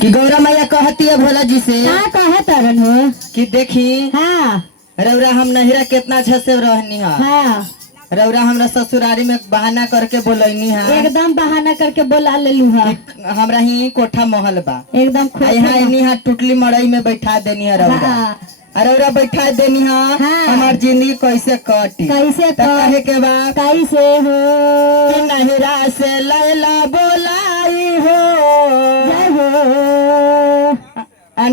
कि गौरा मैया कहती है भोला जी से हाँ कहत रन हो कि देखी हाँ रौरा हम नहिरा कितना अच्छा से रहनी है। हाँ रौरा हमरा ससुरारी में बहाना करके बोलैनी है। एकदम बहाना करके बोला ले लू है हमरा ही कोठा महल बा एकदम खुश यहाँ इन्हीं हाथ टुटली मड़ई में बैठा देनी है रौरा। हाँ। रौरा बैठा देनी है। हाँ। हमार जिंदगी कैसे कटी कैसे कहे के बा कैसे हो कि नहिरा से लैला बोलाई हो जय हो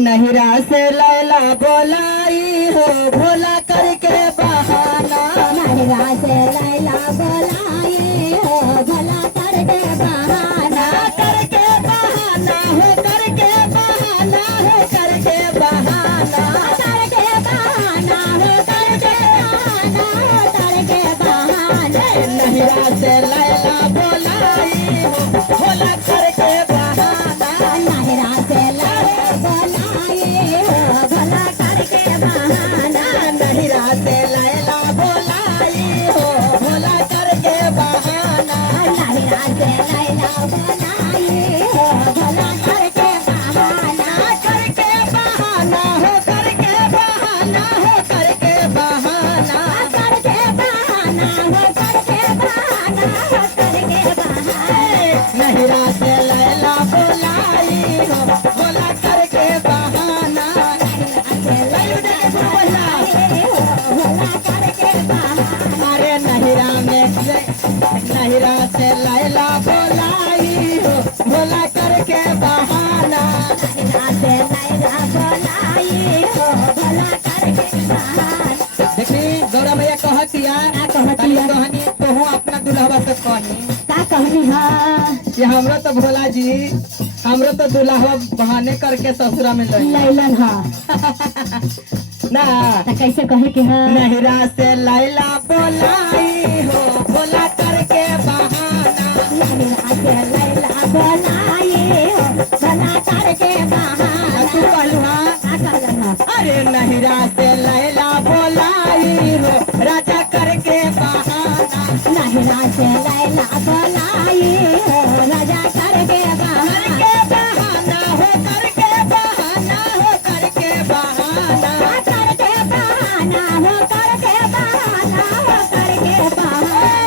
नहिरा से लैला बोलाई हो भोला करके बहाना नहिरा से लैला बोलाई हो भला करके बहाना करके बहाना हो करके बहाना हो करके बहाना करके बहाना हो करके बहाना हो करके बहाना नहिरा से लैला बोलाई हो भोला करके बहाना नहिरा से लैला बोलाई हो भला करके बहाना नहिरा से लैला बोलाई हो भोला करके बहाना नहिरा से लैला बोलाई हो भला करके बहाना करके बहाना हो करके बहाना हो करके बहाना करके बहाना हो करके बहाना हो करके बहाना नहिरा से लैला बोलाई हो भोला करके बहाना अरे नहिरा से लैला बोलाई हो भोला करके बहाना देखी गौरा मैया कहतिया कहनी तोहू अपना दुल्हवा से कही कि हमरो तो भोला जी हमरो तो दुल्हवा बहाने करके ससुरा में लैलन हा ना कैसे कहे कि हाँ नहिरा से लैला बोलाई हो भोला करके बहाना लैला बोलाई हो भला करके बहाना तू कहलू हाँ अरे नहिरा से लैला बोलाई हो राजा करके बहाना नहिरा से लैला बोलाई हो राजा करके बहाना बहाना हो करके बहाना हो करके बहाना करके बहाना हो करके बहाना हो करके बहाना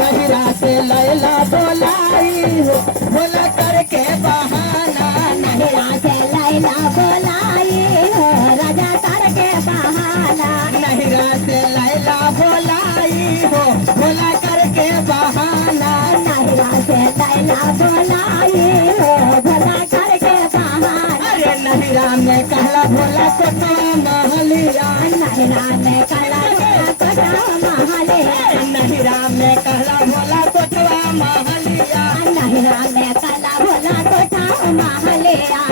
नहिरा से लैला बोलाई हो भोला करके बहाना नहिरा से लैला बोलाई हो राजा करके बहाना नहिरा से लैला बोलाई हो भोला करके बहाना नहिरा से लैला बोलाई हो भला करके बहाना अरे नहिरा में कहला भोला कोठा महलिया नहिरा में कला कोठा महलिया नहिरा में कहला भोला कोठवा महलिया नहिरा में कला भोला कोठा महलिया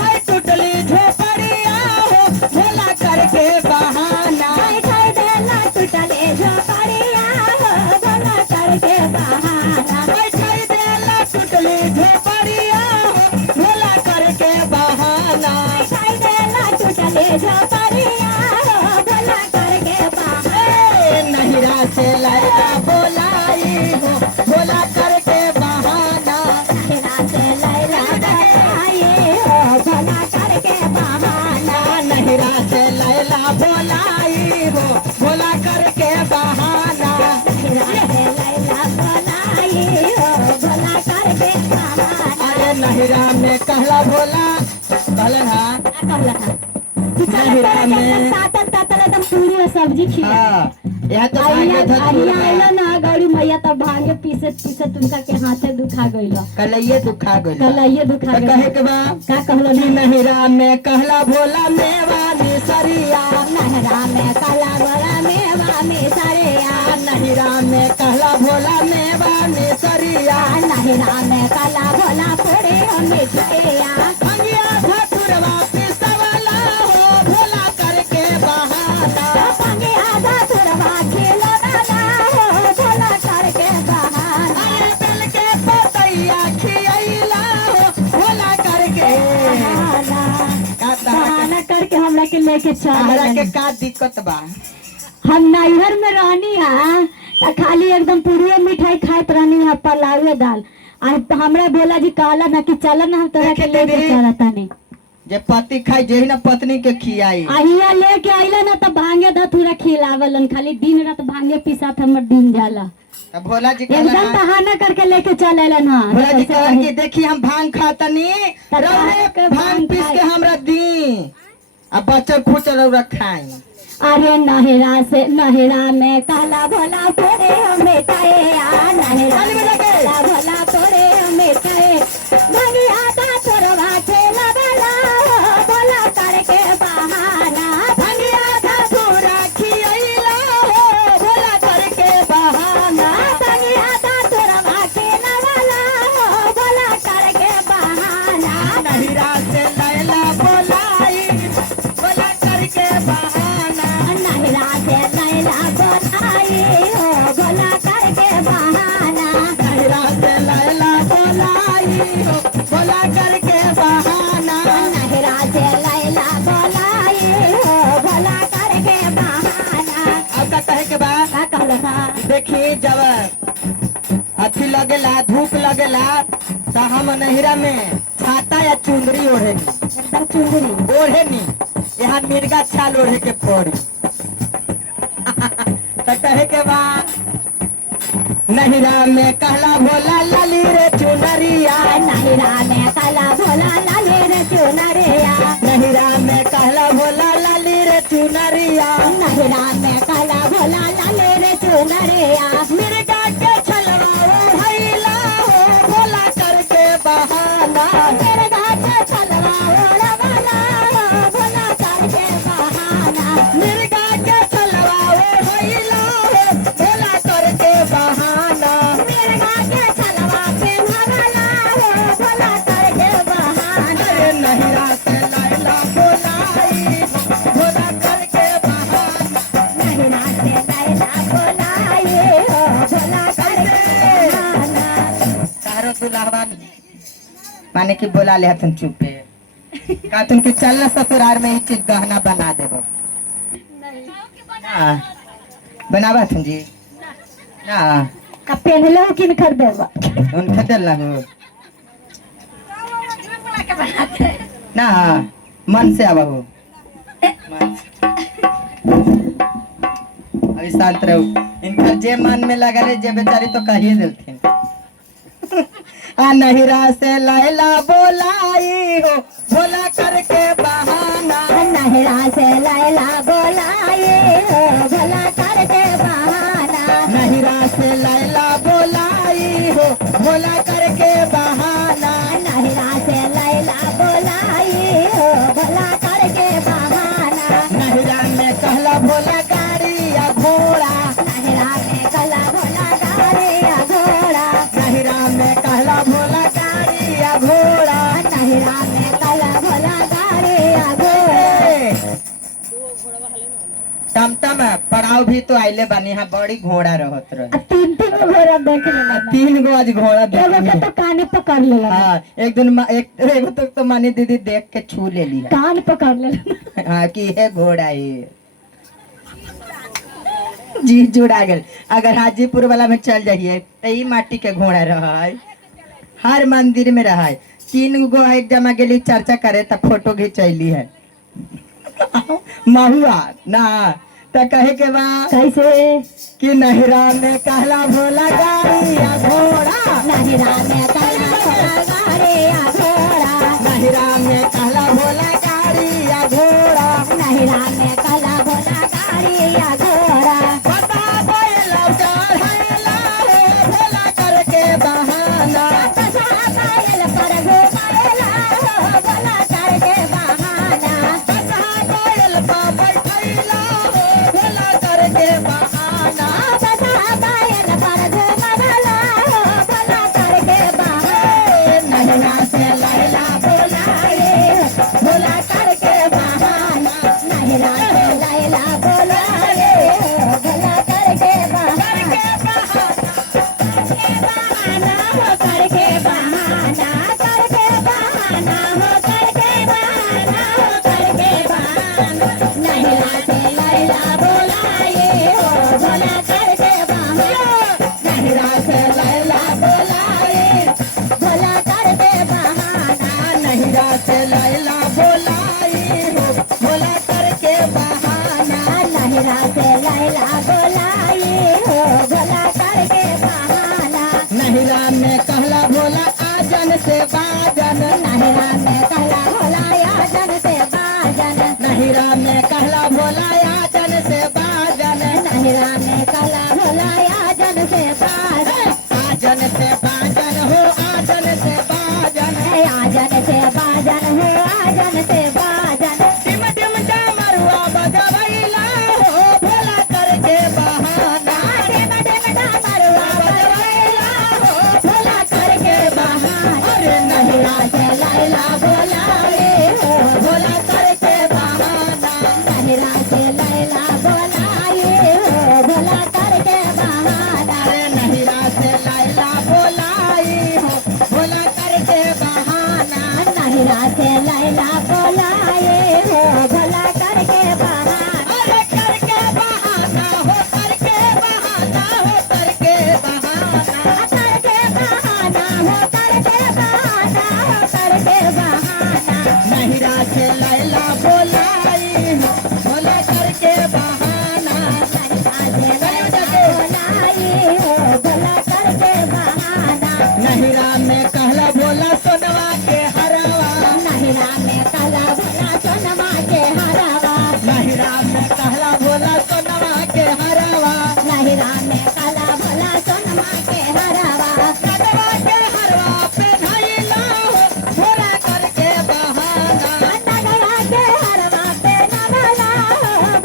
है टुटली झोपड़िया हो भोला करके बहाना बैठे देला टूटले झोपड़िया हो भला करके बहाना बैठे देला टुटली झोपड़िया हो भोला करके बहाना बैठे देला टूटले झोपड़िया हो भला करके बहाना नहिरा से लैला बोलाई हो भोला करके बहाना नहिरा से लैला बोलाई हो भला करके बहाना नहिरा से लैला बोलाई हो भोला करके बहाना नहिरा से लैला बोलाई हो भला करके बहाना अरे नहिरा में कहला भोला कहलन हाँ नहिरा में तातल तातल एकदम पूरी और सब्जी खिया हाँ यह तो आइया भाग्य धतूरा आइला ना गौरी मैया तब भांगे पीसे पीसे तुमका के हाथे दुखा गइलो कलैये दुखा गइल कलाइए दुखा तो गइलो कहे के बा का कहलो कि नहिरा में कहला भोला मेवा मिसरिया नहरा में काला गोरा मेवा में सरिया नहिरा में कहला भोला मेवा मिसरिया नहरा में काला भोला फोड़े मिठिया अंगिया धतुरवा पिसवला हो भोला करके बहाना संगे आधा तुरवा खेलो वाला हो भोला करके बहाना अरे बेल के पतैया खियैला हो भोला करके का बहाना करके हमरा के लेके हमरा के चल का दिक्कत बा हम नैहर में रहनी है खाली एकदम पूरी मिठाई खात रहनी है पलावे दाल आज हमरा भोला जी कहला ना कि चल ना हम तोरा के देखे लेके दीदी। चलता नहीं जे पति खाई जेही ना पत्नी के खियाई। आहिया लेके आइला ना तो भांगे धतूरा खिलावलन खाली दिन रात भांगे पिसात हमर दिन जाला अब भोला जी एकदम कहला बहाना करके लेके चलेलन हां भोला जी कहला कि देखी हम भांग खातनी रौरे के भांग पीस के हमरा दी अब बच्चर खुचर रौरा खाई। अरे नहरा में काला भोला तोरे हमें ताए आ नहरा में काला भोला तोरे हमें ताए भांगी आता तोरवा खेला वाला भोला करके बहाना भांगी आधा तोरा खियाइला हो भोला करके बहाना। भांगी आता तोरवा खेला वाला भोला करके बहाना नहिरा से लैला बोलाई भोला करके बहाना। नहरा से लैला बोलाई हो भोला करके बहाना नहिरा से लैला बोलाई हो भोला करके बहाना। नहरा से लैला बोलाई हो भोला करके बहाना अब का कहे के बाद का कहला था देखी जब अथी लगेला धूप लगेला तो हम नहिरा में छाता या चुंदरी ओढ़ेनी एकदम चुंदरी ओढ़ेनी यहाँ मिर्गा छाल ओढ़े के पड़ी। तो कहे के बाद नहिरा में कहला भोला लाली रे चुनरिया। नहरा में काला भोला लाले रे चुनरिया नहिरा में कहला भोला लाली रे चुनरिया। नहरा में काला भोला लाले रे चुनरिया मिर्गा के छलवा भैला हो भोला करके बहाना। मेरे घाट चलवा ओढ़ वाला भोला करके बहाना मिर्गा के छलवा भैला हो भोला करके बहाना। मेरे घाट चलवा पे भगला भोला करके बहाना अरे नहिरा से लैला बोलाई भोला करके बहाना। नहरा से लैला बोलाई हो भोला करके बहाना तारो दुल्हवा माने कि बोला ले तुम चुपे का तुम के चलना ससुराल में ही चीज गहना बना देबो ना बनावा तुम जी ना का पहनलो किन कर देबा उन खदल लगो ना मन से आवा हो अभी शांत रहो इनका जे मन में लगा रे जे बेचारी तो कहिए देलथिन। आ नहिरा से लैला बोलाई हो भोला करके बहाना। नहरा से लैला बोलाई हो भोला करके बहाना नहिरा से लैला बोलाई हो भोला करके बहाना। नहरा से लैला बोलाई हो भोला करके बहाना नहिरा में कहला भोला गाड़ी या घोड़ा। नहरा में कला भोला गाड़ी या घोड़ा नहिरा में कहला भोला गाड़ी या घोड़ा। नहरा में कला भोला गाड़ी या घोड़ा टमटम पड़ाव भी तो आइले बानी यहाँ बड़ी घोड़ा रहत रहे। अब तीन तीन गो घोड़ा देख लेना 3 गो आज घोड़ा एगो के देख तो काने पकड़ लेला हाँ एक दिन एगो तो मानी दीदी देख के छू ले लिया। कान पकड़ लेला हाँ कि है घोड़ा ये जी जुड़ा गल। अगर हाजीपुर वाला में चल जाइए तो ई माटी के घोड़ा रहा है हर मंदिर में रहा है। 3 गो एक जमा गेली चर्चा करे तो फोटो खिंचैली है महुआ ना तो कहे के बा कैसे कि नहिरा में कहला भोला गाड़ी या घोड़ा। नहरा में कला भोला गाड़ी या घोड़ा नहिरा में कहला भोला गाड़ी या घोड़ा। नहरा में कला भोला गाड़ी या घोड़ा बता बैला चढ़ैला हो भोला करके बहाना। कसा पायल पर घुमाएला हो भोला करके बहाना बसा बैल पा बैठैला हो भोला करके बहाना। कसा पायल पर घुमाएला हो भोला करके बहाना नहिरा से लैला बोलाए भोला करके बहाना। नहरा से लैला बोलाए हो भोला करके बहाना बहाना हो करके बहाना करके से बाजन नहिरा में कहला भोला याजन से बाजन नहिरा में कहला भोला याजन से बाजन नहिरा में कहला भोला याजन से बाजन आजन से बाजन हो आजन से बाजन आजन से बाजन हो आजन से बाजन टिम टिम डमरुआ बजवैला हो भोला करके बहाना टिम टिम डमरुआ बजवैला हो भोला करके बहाना अरे नहिरा से लैला बोलाए हो भोला करके बहाना नहिरा से लैला बोलाए हो भोला करके बहाना अरे नहिरा से लैला बोलाई हो भोला करके बहाना नहिरा से लैला बोलाए हो भोला करके बहाना अरे करके बहाना हो करके बहाना हो करके बहाना करके बहाना हो करके बहाना हो करके बहाना नहिरा से लैला बोलाई हो भोला करके बहाना नहिरा में कहला भोला सोनवा के हरवा नहिरा में कहला भोला सोनमा के हरावा नहिरा में कहला भोला सोनवा के हरवा नहिरा में कहला भोला सोनमा के हरावा कदवा के हरवा पे धैला हो भोला करके बहाना नगरा के हरवा पे नगला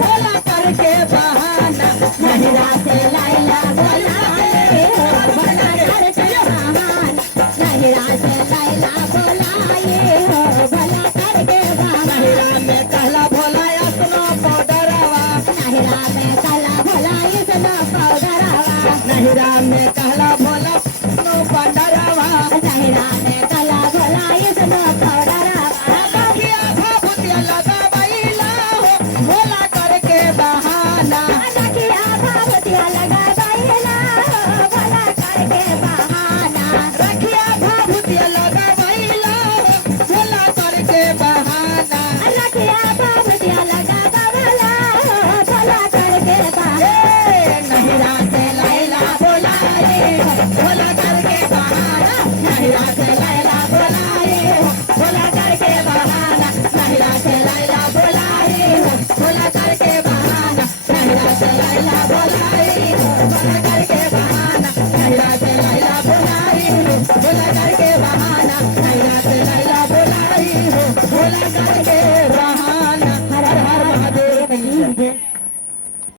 भोला करके बहाना नहिरा से लैला बोलाए हो भोला करके बहान नहिरा से लैला बोलाए हो भोला करके बहान नहिरा में कहला भोला असनो पौडरवा नहिरा में कहला भोला इसनो पौडरावा नहिरा में कहला भोला असनो पौडरवा नहिरा में कहला भोला इसनो पौडरावा लगिया भभूतिया लगावैला हो भोला करके बहाना लगिया भभूतिया लगा बैला हो भोला करके बहाना रखिया भभूतिया लगावैला हो भोला करके बहाना लगिया भभूतिया लगा बैला हो भोला करके बहाना ए नहिरा से लैला बोलाए हो भोला करके बहाना नहिरा से लैला बोलाए हो भोला करके बहाना नहिरा से लैला बोलाए हो भोला करके बहाना नहिरा से लैला बोलाए हो भोला करके बहाना नहिरा से लैला बोलाए हो भोला करके बहाना नहिरा से लैला बोलाए हो भोला करके बहाना